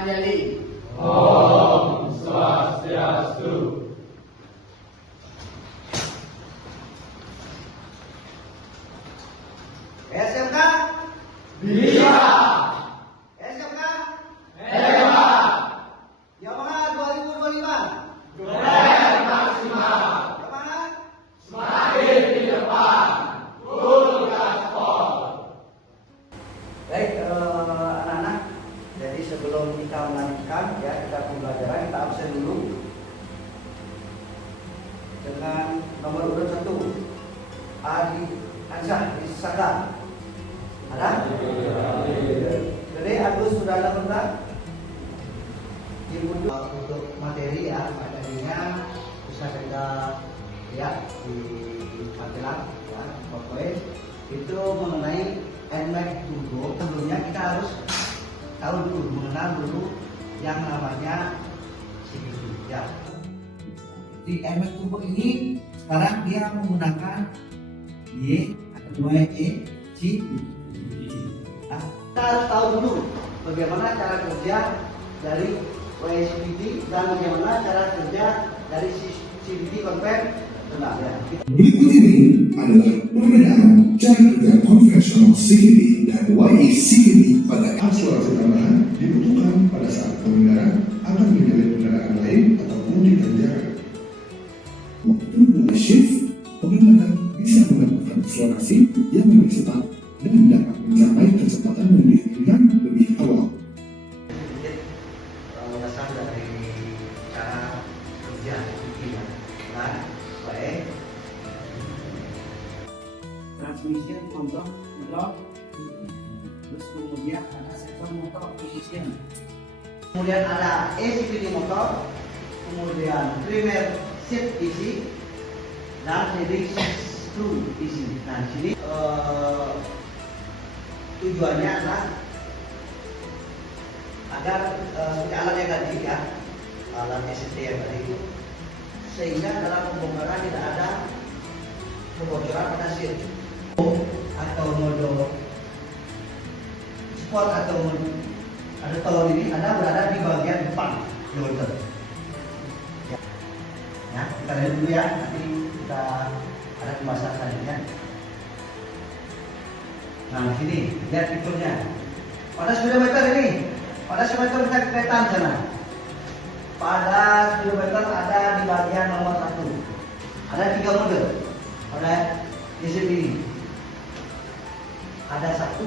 Anjali. Om Swastiastu. SMK Bisa. SMK Hebat. Yamaha 2025. Keren maksimal. Yamaha Semakin di depan. Full gaspol. baik anak-anak, jadi sebelum kita melanjutkan ya kita pembelajaran, kita absen dulu dengan nomor urut 1 Adi Ansyah Isaka. Ada? Jadi Agus sudah ada bentar. Ibu untuk materi ya, materinya bisa kita lihat di tampilan ya, pokoknya itu mengenai NMAX Turbo. Sebelumnya kita harus tahu dulu, mengenal dulu yang namanya CVT ya. Di NMAX Turbo ini sekarang dia menggunakan Y atau YE CVT. Nah, kita harus tahu dulu bagaimana cara kerja dari YCVT dan bagaimana cara kerja dari CVT konvensional ya. Berikut ini adalah perbedaan cara kerja konvensional CVT dan YE-CVT pada akselerasi tambahan dibutuhkan pada saat pengendara akan menyalip kendaraan lain ataupun di jarak. Waktu mulai shift, pengendara bisa mendapatkan akselerasi yang lebih cepat dan dapat mencapai kecepatan yang diinginkan lebih awal. Sedikit ulasan dari cara kerja CVT ya. Nah, baik. Transmission control, terus kemudian ada sensor motor position, kemudian ada ACVT motor, kemudian primer shift DC dan leading screw DC. Nah di sini tujuannya adalah agar seperti alat yang tadi ya, alat SCT yang tadi itu, sehingga dalam pembongkaran tidak ada kebocoran pada shift atau mode sport atau mode ada tolong ini ada berada di bagian depan loader. Ya, kita lihat dulu ya, nanti kita ada pembahasan selanjutnya. Nah, di sini lihat fiturnya. Pada speedometer ini, pada speedometer kita kelihatan sana. Pada speedometer ada di bagian nomor 1. Ada 3 mode. Pada DCP ini. Ada 1,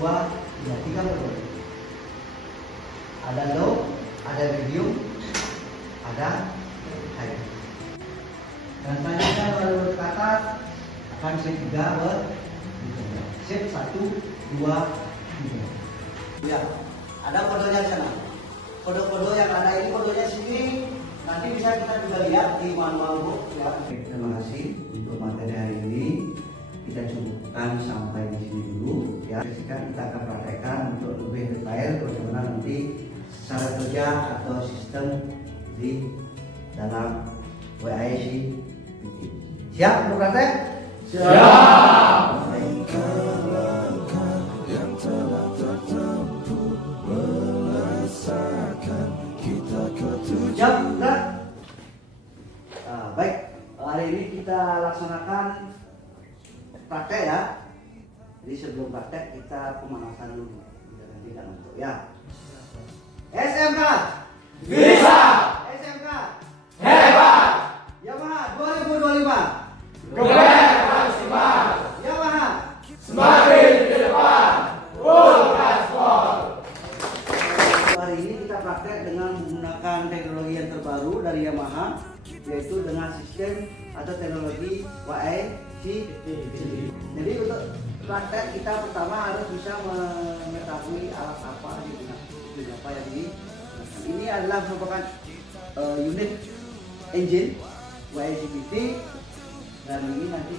2, 3 mode. Ada low, ada medium, ada high. Dan selanjutnya menurut kata akan shift 3 shift 1, 2, 3. Ya, ada kodenya di sana. Kode-kode yang ada ini kodenya sini nanti bisa kita juga lihat di manual book ya. Terima kasih untuk materi hari ini. Kita cukupkan sampai di sini dulu ya. Sekarang kita akan praktekkan untuk lebih detail bagaimana nanti cara kerja atau sistem di dalam YIC. Siap untuk praktek? Siap. Siap, enggak? Nah, baik, hari ini kita laksanakan praktek ya. Jadi sebelum praktek kita pemanasan dulu. Tidak untuk ya. SMK Bisa. SMK Hebat. Yamaha 2025. Keren maksimal. Yamaha Semakin di depan. Full gaspol. hari ini kita praktek dengan menggunakan teknologi yang terbaru dari Yamaha, yaitu dengan sistem atau teknologi YIC. Jadi untuk praktek kita pertama harus bisa mengetahui alat apa apa yang ini adalah merupakan unit engine YICVT, dan ini nanti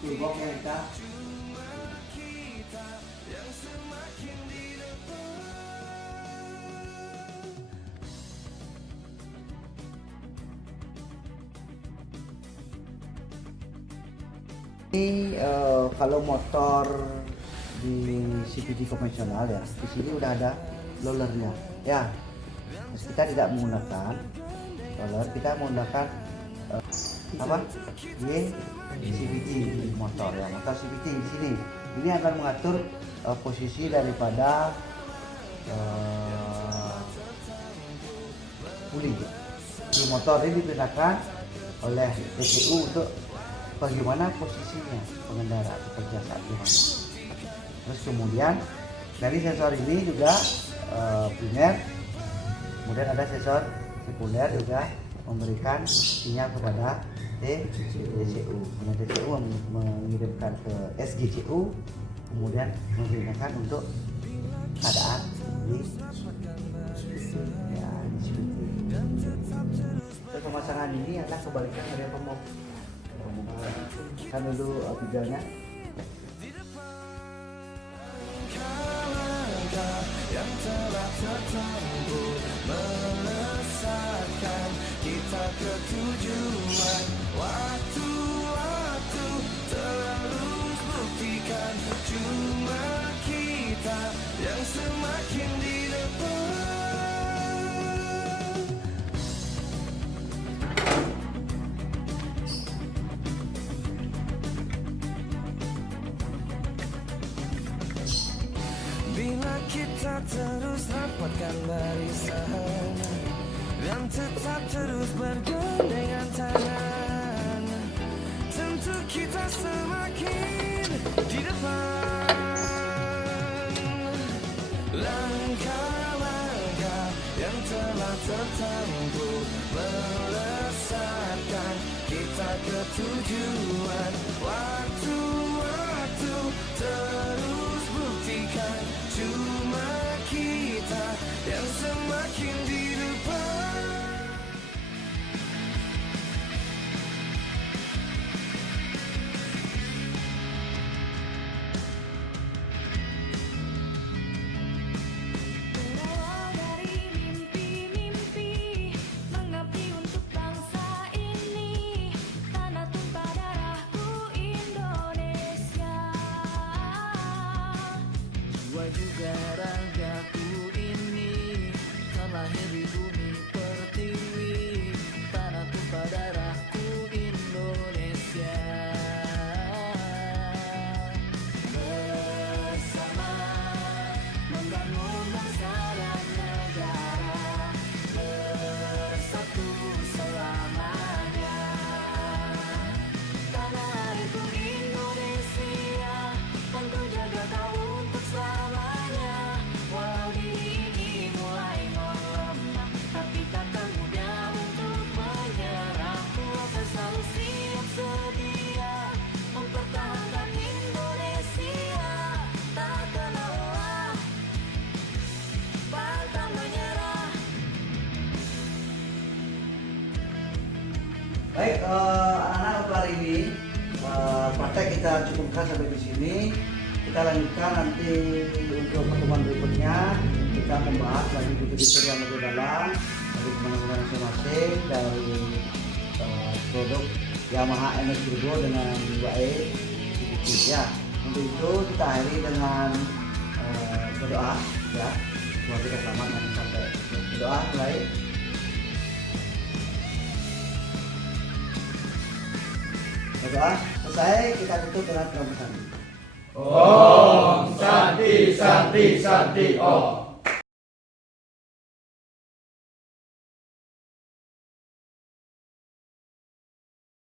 toolbox yang kita ini kalau motor di CVT konvensional ya, di sini udah ada rollernya ya. Terus kita tidak menggunakan roller, kita menggunakan apa? CVT motor ya, motor CVT di sini. Ini akan mengatur posisi daripada puli. Di motor ini digunakan oleh TCU untuk bagaimana posisinya pengendara bekerja saat di mana. Terus kemudian dari sensor ini juga primer, kemudian ada sensor sekunder juga memberikan sinyal kepada TCU. Kemudian TCU mengirimkan ke SGCU, kemudian memberikan untuk keadaan di ya, di seperti. Terus pemasangan ini adalah kebalikan dari pemom. Kan dulu videonya. Yang telah tertempuh melesatkan kita ke tujuan. Waktu-waktu terus buktikan cuma kita yang semakin di depan. Bila kita terus rapatkan barisan dan tetap terus bergandengan tangan, tentu kita semakin di depan. Langkah-langkah yang telah tertempuh melesatkan kita ke tujuan. Waktu-waktu terus buktikan cuma kita yang semakin di depan. Berawal dari mimpi-mimpi mengabdi untuk bangsa ini, tanah tumpah darahku Indonesia. Jiwa juga ragaku ini kan lahir di bumi pertiwi, tanah tumpah darahku Indonesia. Bersama membangun bangsa dan negara, bersatu selamanya. Tanah airku Indonesia, tentu jaga kau untuk selamanya. Walau diri ini mulai melemah, tapi takkan mudah untuk menyerah. Ku akan selalu siap sedia mempertahankan Indonesia. Takkan lelah, pantang menyerah. Baik, anak-anak untuk hari ini praktek kita cukupkan sampai di sini. Kita lanjutkan nanti untuk pertemuan berikutnya. Kita membahas lagi fitur-fitur yang lebih dalam dari teman-teman masing-masing dari produk Yamaha NS Turbo dengan 2E ya. Untuk itu kita akhiri dengan berdoa ya. Semoga kita selamat dan sampai berdoa mulai. Berdoa selesai, kita tutup dengan kerobosan. Om Santi Santi Santi Om.